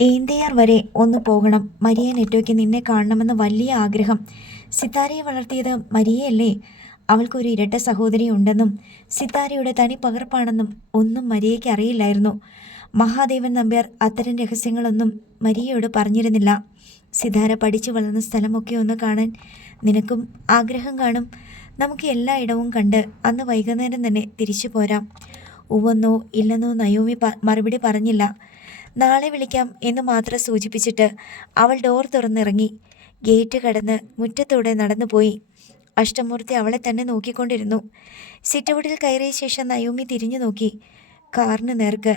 ഏന്തയാർ വരെ ഒന്ന് പോകണം. മരിയ നെറ്റോയ്ക്ക് നിന്നെ കാണണമെന്ന് വലിയ ആഗ്രഹം. സിത്താരയെ വളർത്തിയത് മരിയയല്ലേ? അവൾക്കൊരു ഇരട്ട സഹോദരി ഉണ്ടെന്നും സിത്താരയുടെ തനി പകർപ്പാണെന്നും ഒന്നും മരിയയ്ക്ക് അറിയില്ലായിരുന്നു. മഹാദേവൻ നമ്പ്യാർ അത്തരം രഹസ്യങ്ങളൊന്നും മരിയയോട് പറഞ്ഞിരുന്നില്ല. സിതാര പഠിച്ചു വളർന്ന സ്ഥലമൊക്കെ ഒന്ന് കാണാൻ നിനക്കും ആഗ്രഹം കാണും. നമുക്ക് എല്ലാ ഇടവും കണ്ട് അന്ന് വൈകുന്നേരം തന്നെ തിരിച്ചു പോരാം. ഉവെന്നോ ഇല്ലെന്നോ നയോമി മറുപടി പറഞ്ഞില്ല. നാളെ വിളിക്കാം എന്ന് മാത്രം സൂചിപ്പിച്ചിട്ട് അവൾ ഡോർ തുറന്നിറങ്ങി. ഗേറ്റ് കടന്ന് മുറ്റത്തൂടെ നടന്നുപോയി. അഷ്ടമൂർത്തി അവളെ തന്നെ നോക്കിക്കൊണ്ടിരുന്നു. സിറ്റൗട്ടിൽ കയറിയ ശേഷം നയോമി തിരിഞ്ഞു നോക്കി. കാറിന് നേർക്ക്.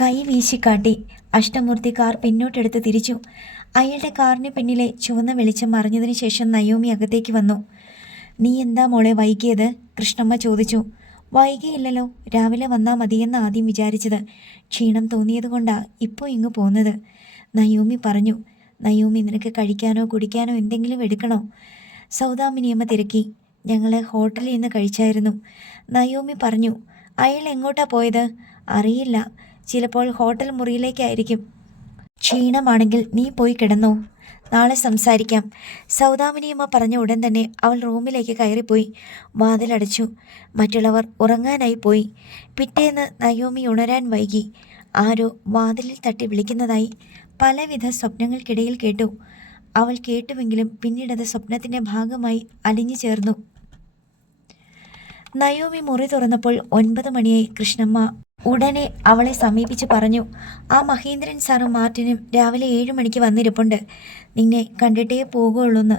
കൈ വീശിക്കാട്ടി അഷ്ടമൂർത്തി കാർ പിന്നോട്ടെടുത്ത് തിരിച്ചു. അയാളുടെ കാറിന് പിന്നിലെ ചുവന്ന വെളിച്ചം മറിഞ്ഞതിന് ശേഷം നയോമി അകത്തേക്ക് വന്നു. നീ എന്താ മോളെ വൈകിയത്? കൃഷ്ണമ്മ ചോദിച്ചു. വൈകിയില്ലല്ലോ. രാവിലെ വന്നാൽ മതിയെന്ന് ആദ്യം വിചാരിച്ചത്. ക്ഷീണം തോന്നിയതുകൊണ്ടാ ഇപ്പോൾ ഇങ്ങ് പോന്നത്. നയോമി പറഞ്ഞു. നയോമി നിനക്ക് കഴിക്കാനോ കുടിക്കാനോ എന്തെങ്കിലും എടുക്കണോ? സൗദാമിനിയമ്മ തിരക്കി. ഞങ്ങൾ ഹോട്ടലിൽ നിന്ന് കഴിച്ചായിരുന്നു. നയോമി പറഞ്ഞു അയാൾ എങ്ങോട്ടാ പോയത്? അറിയില്ല. ചിലപ്പോൾ ഹോട്ടൽ മുറിയിലേക്കായിരിക്കും. ക്ഷീണമാണെങ്കിൽ നീ പോയി കിടന്നോ. നാളെ സംസാരിക്കാം. സൗദാമിനിയമ്മ പറഞ്ഞ ഉടൻ തന്നെ അവൾ റൂമിലേക്ക് കയറിപ്പോയി. വാതിലടച്ചു. മറ്റുള്ളവർ ഉറങ്ങാനായി പോയി. പിറ്റേന്ന് നയോമി ഉണരാൻ വൈകി. ആരോ വാതിലിൽ തട്ടി വിളിക്കുന്നതായി പലവിധ സ്വപ്നങ്ങൾക്കിടയിൽ കേട്ടു. അവൾ കേട്ടുവെങ്കിലും പിന്നീടത് സ്വപ്നത്തിന്റെ ഭാഗമായി അലിഞ്ഞു ചേർന്നു. നയോമി മുറി തുറന്നപ്പോൾ ഒൻപത് മണിയായി കൃഷ്ണമ്മ ഉടനെ അവളെ സമീപിച്ച് പറഞ്ഞു ആ മഹീന്ദ്രൻ സാറും മാർട്ടിനും രാവിലെ ഏഴ് മണിക്ക് വന്നിരിപ്പുണ്ട്. നിന്നെ കണ്ടിട്ടേ പോകുള്ളൂന്ന്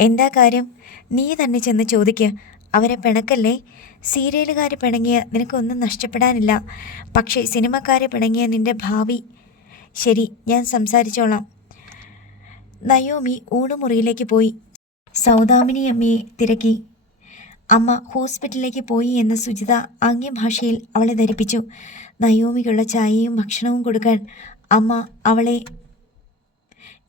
എന്താ കാര്യം? നീ തന്നെ ചെന്ന് ചോദിക്കുക അവരെ പിണക്കല്ലേ? സീരിയലുകാർ പിണങ്ങിയ നിനക്കൊന്നും നഷ്ടപ്പെടാനില്ല. പക്ഷേ സിനിമക്കാരെ പിണങ്ങിയ നിന്റെ ഭാവി. ശരി ഞാൻ സംസാരിച്ചോളാം. നയോമി ഊണുമുറിയിലേക്ക് പോയി. സൗദാമിനി അമ്മയെ തിരക്കി. അമ്മ ഹോസ്പിറ്റലിലേക്ക് പോയി എന്ന് സുജിത ആംഗ്യഭാഷയിൽ അവളെ ധരിപ്പിച്ചു. നയോമിക്കുള്ള ചായയും ഭക്ഷണവും കൊടുക്കാൻ അമ്മ അവളെ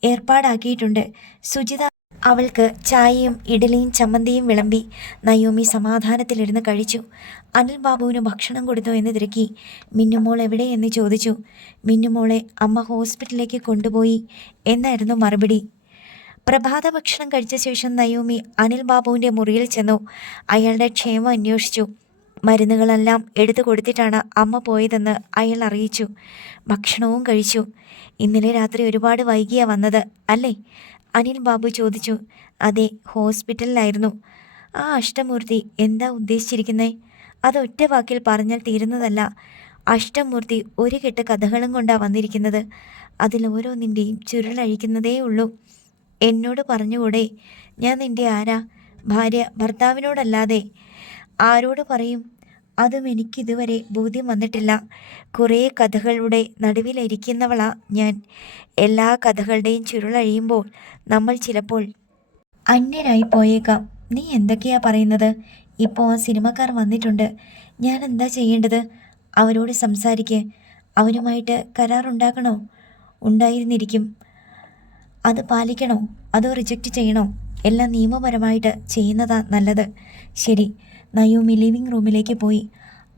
ഏർപ്പാടാക്കിയിട്ടുണ്ട്. സുജിത അവൾക്ക് ചായയും ഇഡലിയും ചമ്മന്തിയും വിളമ്പി നയോമി സമാധാനത്തിലിരുന്ന് കഴിച്ചു. അനിൽ ബാബുവിന് ഭക്ഷണം കൊടുത്തു എന്ന് തിരക്കി. മിന്നുമോൾ എവിടെ എന്ന് ചോദിച്ചു. മിന്നുമോളെ അമ്മ ഹോസ്പിറ്റലിലേക്ക് കൊണ്ടുപോയി എന്നായിരുന്നു മറുപടി. പ്രഭാത ഭക്ഷണം കഴിച്ച ശേഷം നയോമി അനിൽ ബാബുവിന്റെ മുറിയിൽ ചെന്നു. അയാളുടെ ക്ഷേമം അന്വേഷിച്ചു. മരുന്നുകളെല്ലാം എടുത്തു കൊടുത്തിട്ടാണ് അമ്മ പോയതെന്ന് അയാൾ അറിയിച്ചു. ഭക്ഷണവും കഴിച്ചു. ഇന്നലെ രാത്രി ഒരുപാട് വൈകിയാ വന്നത് അല്ലേ? അനിൽ ബാബു ചോദിച്ചു അതെ ഹോസ്പിറ്റലിലായിരുന്നു. ആ അഷ്ടമൂർത്തി എന്താ ഉദ്ദേശിച്ചിരിക്കുന്നത് അത് ഒറ്റ വാക്കിൽ പറഞ്ഞാൽ തീരുന്നതല്ല. അഷ്ടമൂർത്തി ഒരു കെട്ട് കഥകളും കൊണ്ടാണ് വന്നിരിക്കുന്നത്. അതിൽ ഓരോന്നിന്റെയും ചുരുളഴിക്കുന്നതേ ഉള്ളൂ. എന്നോട് പറഞ്ഞുകൂടെ? ഞാൻ നിന്റെ ആരാ? ഭാര്യ ഭർത്താവിനോടല്ലാതെ. ആരോട് പറയും? അതും എനിക്കിതുവരെ ബോധ്യം വന്നിട്ടില്ല. കുറേ കഥകളുടെ നടുവിലിരിക്കുന്നവളാ ഞാൻ. എല്ലാ കഥകളുടെയും ചുരുളഴിയുമ്പോൾ നമ്മൾ ചിലപ്പോൾ അന്യരായി പോയേക്കാം. നീ എന്തൊക്കെയാ പറയുന്നത്? ഇപ്പോൾ ആ സിനിമക്കാർ വന്നിട്ടുണ്ട്. ഞാൻ എന്താ ചെയ്യേണ്ടത്? അവരോട് സംസാരിക്ക്. അവരുമായിട്ട് കരാറുണ്ടാക്കണോ? ഉണ്ടായിരുന്നിരിക്കും. അത് പാലിക്കണോ? അതോ റിജക്റ്റ് ചെയ്യണോ? എല്ലാം നിയമപരമായിട്ട് ചെയ്യുന്നതാ നല്ലത്. ശരി. നയോമി ലിവിംഗ് റൂമിലേക്ക് പോയി.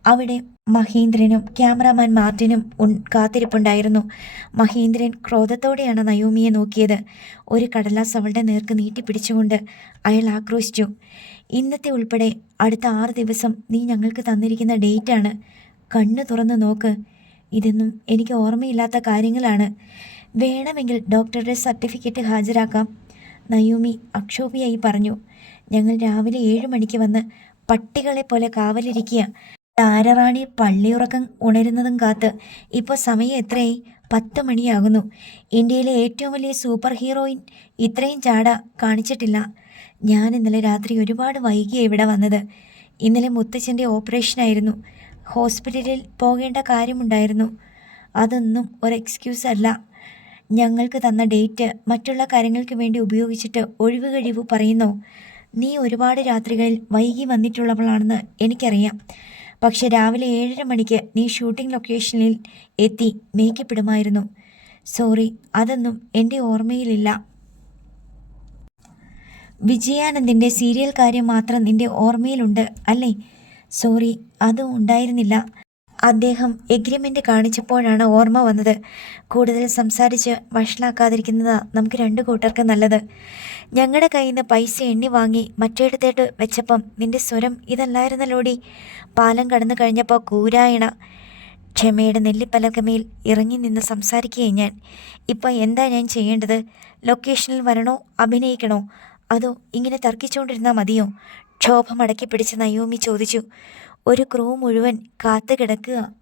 അവിടെ മഹേന്ദ്രനും ക്യാമറാമാൻ മാർട്ടിനും കാത്തിരിപ്പുണ്ടായിരുന്നു. മഹേന്ദ്രൻ ക്രോധത്തോടെയാണ് നയോമിയെ നോക്കിയത്. ഒരു കടലാസ് അവളുടെ നേർക്ക് നീട്ടി പിടിച്ചുകൊണ്ട് അയാൾ ആക്രോശിച്ചു. ഇന്നത്തെ ഉൾപ്പെടെ അടുത്ത ആറ് ദിവസം നീ ഞങ്ങൾക്ക് തന്നിരിക്കുന്ന ഡേറ്റാണ് കണ്ണു തുറന്ന് നോക്ക്. ഇതൊന്നും എനിക്ക് ഓർമ്മയില്ലാത്ത കാര്യങ്ങളാണ്. വേണമെങ്കിൽ ഡോക്ടറുടെ സർട്ടിഫിക്കറ്റ് ഹാജരാക്കാം നയോമി അക്ഷോഭിയായി പറഞ്ഞു. ഞങ്ങൾ രാവിലെ ഏഴ് മണിക്ക് വന്ന് പട്ടികളെ പോലെ കാവലിരിക്കുക. താരറാണി പള്ളിയുറക്കം ഉണരുന്നതും കാത്ത് ഇപ്പോൾ സമയം എത്രയായി? പത്ത് മണിയാകുന്നു. ഇന്ത്യയിലെ ഏറ്റവും വലിയ സൂപ്പർ ഹീറോയിൻ ഇത്രയും ചാട കാണിച്ചിട്ടില്ല. ഞാൻ ഇന്നലെ രാത്രി ഒരുപാട് വൈകിയാണ് ഇവിടെ വന്നത്. ഇന്നലെ മുത്തച്ഛന്റെ ഓപ്പറേഷനായിരുന്നു. ഹോസ്പിറ്റലിൽ പോകേണ്ട കാര്യമുണ്ടായിരുന്നു. അതൊന്നും ഒരു എക്സ്ക്യൂസ് അല്ല. ഞങ്ങൾക്ക് തന്ന ഡേറ്റ് മറ്റുള്ള കാര്യങ്ങൾക്ക് വേണ്ടി ഉപയോഗിച്ചിട്ട് ഒഴിവ് കഴിവ് പറയുന്നോ? നീ ഒരുപാട് രാത്രികളിൽ വൈകി വന്നിട്ടുള്ളവളാണെന്ന് എനിക്കറിയാം. പക്ഷെ രാവിലെ ഏഴര മണിക്ക് നീ ഷൂട്ടിംഗ് ലൊക്കേഷനിൽ എത്തി മേക്കപ്പ് ഇടുമായിരുന്നു സോറി അതൊന്നും എന്റെ ഓർമ്മയിലില്ല. വിജയാനന്ദിന്റെ സീരിയൽ കാര്യം മാത്രം നിന്റെ ഓർമ്മയിലുണ്ട് അല്ലേ? സോറി അതും ഉണ്ടായിരുന്നില്ല. അദ്ദേഹം എഗ്രിമെന്റ് കാണിച്ചപ്പോഴാണ് ഓർമ്മ വന്നത്. കൂടുതൽ സംസാരിച്ച് വഷളാക്കാതിരിക്കുന്നത് നമുക്ക് രണ്ട് കൂട്ടർക്ക് നല്ലത്. ഞങ്ങളുടെ കയ്യിൽ നിന്ന് പൈസ എണ്ണി വാങ്ങി മറ്റേടത്തേട്ട് വെച്ചപ്പം നിന്റെ സ്വരം ഇതല്ലായിരുന്നല്ലോടി. പാലം കടന്നു കഴിഞ്ഞപ്പോൾ കൂരായണ ക്ഷമയുടെ നെല്ലിപ്പലകമയിൽ ഇറങ്ങി നിന്ന് സംസാരിക്കുകയും ഞാൻ. ഇപ്പം എന്താ ഞാൻ ചെയ്യേണ്ടത്? ലൊക്കേഷനിൽ വരണോ? അഭിനയിക്കണോ? അതോ ഇങ്ങനെ തർക്കിച്ചുകൊണ്ടിരുന്നാൽ മതിയോ? ക്ഷോഭമടക്കി പിടിച്ച നയോമി ചോദിച്ചു. ഒരു ക്രൂ മുഴുവൻ കാത്തു കിടക്കുക.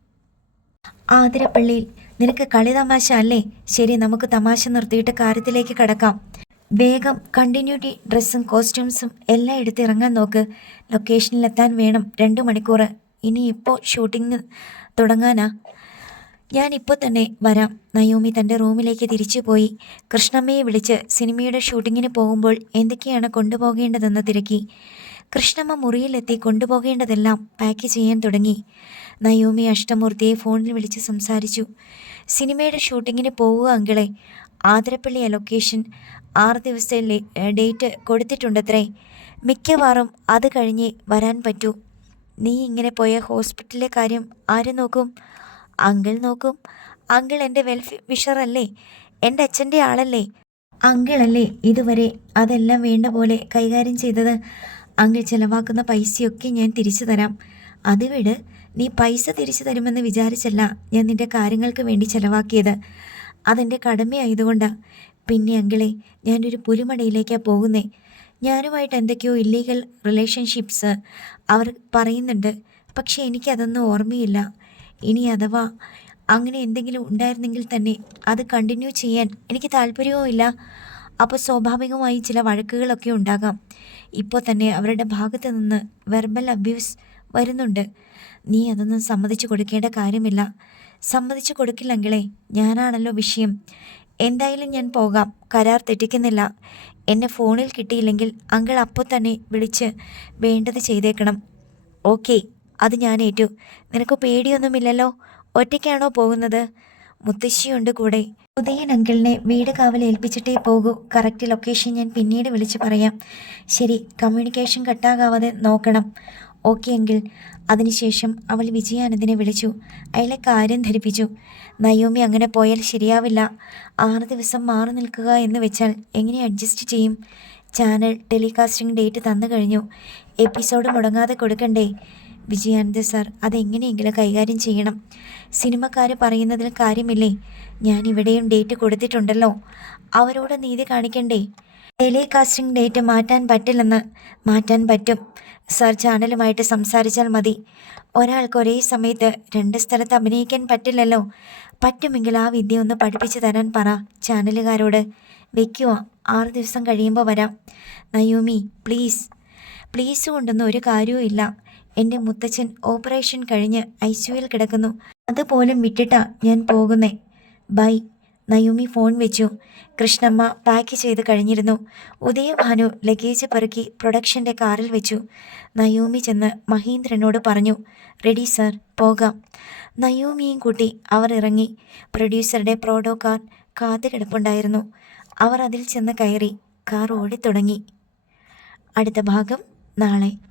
ആതിരപ്പള്ളിയിൽ നിനക്ക് കളി തമാശ അല്ലേ? ശരി നമുക്ക് തമാശ നിർത്തിയിട്ട് കാര്യത്തിലേക്ക് കടക്കാം. വേഗം കണ്ടിന്യൂറ്റി ഡ്രസ്സും കോസ്റ്റ്യൂംസും എല്ലാം എടുത്ത് ഇറങ്ങാൻ നോക്ക് ലൊക്കേഷനിലെത്താൻ വേണം. രണ്ട് മണിക്കൂർ ഇനി ഇപ്പോൾ ഷൂട്ടിംഗ് തുടങ്ങാനാ? ഞാനിപ്പോൾ തന്നെ വരാം. നയോമി തന്റെ റൂമിലേക്ക് തിരിച്ചു പോയി. കൃഷ്ണമ്മയെ വിളിച്ച് സിനിമയുടെ ഷൂട്ടിങ്ങിന് പോകുമ്പോൾ എന്തൊക്കെയാണ് കൊണ്ടുപോകേണ്ടതെന്ന് തിരക്കി. കൃഷ്ണമ്മ മുറിയിലെത്തി കൊണ്ടുപോകേണ്ടതെല്ലാം പാക്ക് ചെയ്യാൻ തുടങ്ങി. നയോമി അഷ്ടമൂർത്തിയെ ഫോണിൽ വിളിച്ച് സംസാരിച്ചു. സിനിമയുടെ ഷൂട്ടിങ്ങിന് പോവുക അങ്കിളെ. ആതിരപ്പള്ളിയ ലൊക്കേഷൻ ആറ് ദിവസത്തെ ഡേറ്റ് കൊടുത്തിട്ടുണ്ടത്രേ. മിക്കവാറും അത് കഴിഞ്ഞ് വരാൻ പറ്റൂ. നീ ഇങ്ങനെ പോയ ഹോസ്പിറ്റലിലെ കാര്യം ആര് നോക്കും? അങ്കിൾ നോക്കും. അങ്കിൾ എന്റെ വെൽഫ് വിഷറല്ലേ? എന്റെ അച്ഛന്റെ ആളല്ലേ? അങ്കിളല്ലേ ഇതുവരെ അതെല്ലാം വേണ്ട പോലെ കൈകാര്യം ചെയ്തത്? അങ്കിൾ ചിലവാക്കുന്ന പൈസയൊക്കെ ഞാൻ തിരിച്ചു തരാം. അത് വിട്. നീ പൈസ തിരിച്ചു തരുമെന്ന് വിചാരിച്ചല്ല ഞാൻ നിന്റെ കാര്യങ്ങൾക്ക് വേണ്ടി ചിലവാക്കിയത്. അതെന്റെ കടമയായതുകൊണ്ടാ. പിന്നെ അങ്കിളെ ഞാനൊരു പുലിമടയിലേക്കാണ് പോകുന്നേ. ഞാനുമായിട്ട് എന്തൊക്കെയോ ഇല്ലീഗൽ റിലേഷൻഷിപ്സ് അവർ പറയുന്നുണ്ട്. പക്ഷേ എനിക്കതൊന്നും ഓർമ്മയില്ല. ഇനി അഥവാ അങ്ങനെ എന്തെങ്കിലും ഉണ്ടായിരുന്നെങ്കിൽ തന്നെ അത് കണ്ടിന്യൂ ചെയ്യാൻ എനിക്ക് താല്പര്യവും ഇല്ല. അപ്പോൾ സ്വാഭാവികമായി ചില വഴക്കുകളൊക്കെ ഉണ്ടാകാം. ഇപ്പോൾ തന്നെ അവരുടെ ഭാഗത്ത് നിന്ന് വെർബൽ അബ്യൂസ് വരുന്നുണ്ട്. നീ അതൊന്നും സമ്മതിച്ചു കൊടുക്കേണ്ട കാര്യമില്ല. സമ്മതിച്ചു കൊടുക്കില്ലെങ്കിലേ ഞാനാണല്ലോ വിഷയം. എന്തായാലും ഞാൻ പോകാം. കരാർ തെറ്റിക്കുന്നില്ല. എന്നെ ഫോണിൽ കിട്ടിയില്ലെങ്കിൽ അങ്കിൾ അപ്പോൾ തന്നെ വിളിച്ച് വേണ്ടത് ചെയ്തേക്കണം. ഓക്കെ അത് ഞാൻ ഏറ്റു. നിനക്ക് പേടിയൊന്നുമില്ലല്ലോ? ഒറ്റയ്ക്കാണോ പോകുന്നത്? മുത്തശ്ശിയുണ്ട് കൂടെ. ഉദയൻ അങ്കിളിനെ വീട് കാവൽ ഏൽപ്പിച്ചിട്ടേ പോകൂ. കറക്റ്റ് ലൊക്കേഷൻ ഞാൻ പിന്നീട് വിളിച്ച് പറയാം. ശരി കമ്മ്യൂണിക്കേഷൻ കട്ടാകാവാതെ നോക്കണം. ഓക്കെ എങ്കിൽ അതിനുശേഷം അവൾ വിജയാനന്ദിനെ വിളിച്ചു. അയാളെ കാര്യം ധരിപ്പിച്ചു. നയോമി അങ്ങനെ പോയാൽ ശരിയാവില്ല. ആറ് ദിവസം മാറി നിൽക്കുക എന്ന് വെച്ചാൽ എങ്ങനെ അഡ്ജസ്റ്റ് ചെയ്യും? ചാനൽ ടെലികാസ്റ്റിംഗ് ഡേറ്റ് തന്നു കഴിഞ്ഞു. എപ്പിസോഡ് മുടങ്ങാതെ കൊടുക്കണ്ടേ? വിജയാനന്ദ സാർ അതെങ്ങനെയെങ്കിലും കൈകാര്യം ചെയ്യണം. സിനിമക്കാർ പറയുന്നതിൽ കാര്യമില്ലേ? ഞാൻ ഇവിടെയും ഡേറ്റ് കൊടുത്തിട്ടുണ്ടല്ലോ. അവരോട് നീതി കാണിക്കണ്ടേ? ടെലികാസ്റ്റിംഗ് ഡേറ്റ് മാറ്റാൻ പറ്റില്ലെന്ന് മാറ്റാൻ പറ്റും. സർ ചാനലുമായിട്ട് സംസാരിച്ചാൽ മതി. ഒരാൾക്ക് ഒരേ സമയത്ത് രണ്ട് സ്ഥലത്ത് അഭിനയിക്കാൻ പറ്റില്ലല്ലോ. പറ്റുമെങ്കിൽ ആ വിദ്യ ഒന്ന് പഠിപ്പിച്ചു തരാൻ പറ ചാനലുകാരോട്. വെക്കുക ആറ് ദിവസം കഴിയുമ്പോൾ വരാം. നയൂമി പ്ലീസ്. പ്ലീസ് കൊണ്ടൊന്നും ഒരു കാര്യവും ഇല്ല. എന്റെ മുത്തച്ഛൻ ഓപ്പറേഷൻ കഴിഞ്ഞ് ഐ കിടക്കുന്നു. അതുപോലും വിട്ടിട്ടാ ഞാൻ പോകുന്നേ. ബൈ. നയൂമി ഫോൺ വെച്ചു. കൃഷ്ണമ്മ പാക്ക് ചെയ്ത് കഴിഞ്ഞിരുന്നു. ഉദയഭാനു ലഗേജ് പെറുക്കി പ്രൊഡക്ഷന്റെ കാറിൽ വെച്ചു. നയൂമി ചെന്ന് മഹീന്ദ്രനോട് പറഞ്ഞു റെഡി സർ പോകാം. നയൂമിയും കൂട്ടി അവർ ഇറങ്ങി. പ്രൊഡ്യൂസറുടെ പ്രോഡോ കാർ കാത്തുകിടപ്പുണ്ടായിരുന്നു അവർ അതിൽ ചെന്ന് കയറി. കാർ ഓടിത്തുടങ്ങി. അടുത്ത ഭാഗം നാളെ.